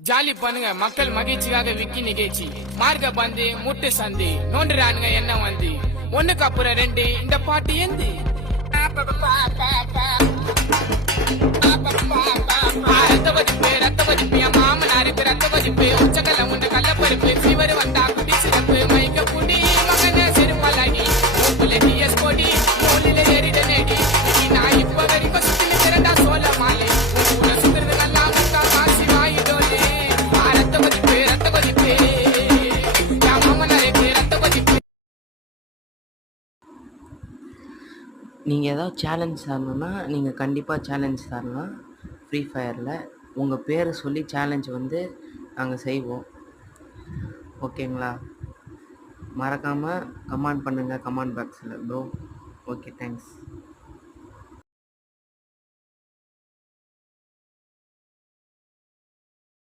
Jolly பண்ணுங்க மக்கள் மகிழ்ச்சிக்காக விக்கி நிகழ்ச்சி மார்க்க பந்து முட்டு சந்து நோண்டுறானுங்க என்ன வந்து ஒண்ணுக்கு அப்புறம் ரெண்டு இந்த பாட்டு எந்து ரத்த பதிப்பு என் மாமனாருக்கு ரத்த பதிப்பு உச்சக்கல்ல உண்டு கள்ளப்பருப்பு ஃபீவர் வந்தா குடி சிறப்பு மைக்க குடி மகன சிறுபாலாகி மூக்குல டிஎஸ் கொடி மூலில எரித நெடி நான் இப்ப வரைக்கும் சுத்தி திரண்டா சோழ மாலை கூட சுத்துறது நல்லா முக்கா காசி வாயிடோலே ரத்த பதிப்பு என் மாமனாருக்கு ரத்த பதிப்பு. நீங்கள் ஏதாவது சேலஞ்ச் தரணுன்னா நீங்கள் கண்டிப்பாக சேலஞ்ச் தரலாம். ஃப்ரீ ஃபயரில் உங்கள் பேரை சொல்லி சேலஞ்ச் வந்து நாங்கள் செய்வோம். ஓகேங்களா? மறக்காமல் கமெண்ட் பண்ணுங்கள் கமெண்ட் பாக்ஸில் ப்ரோ. Okay, thanks.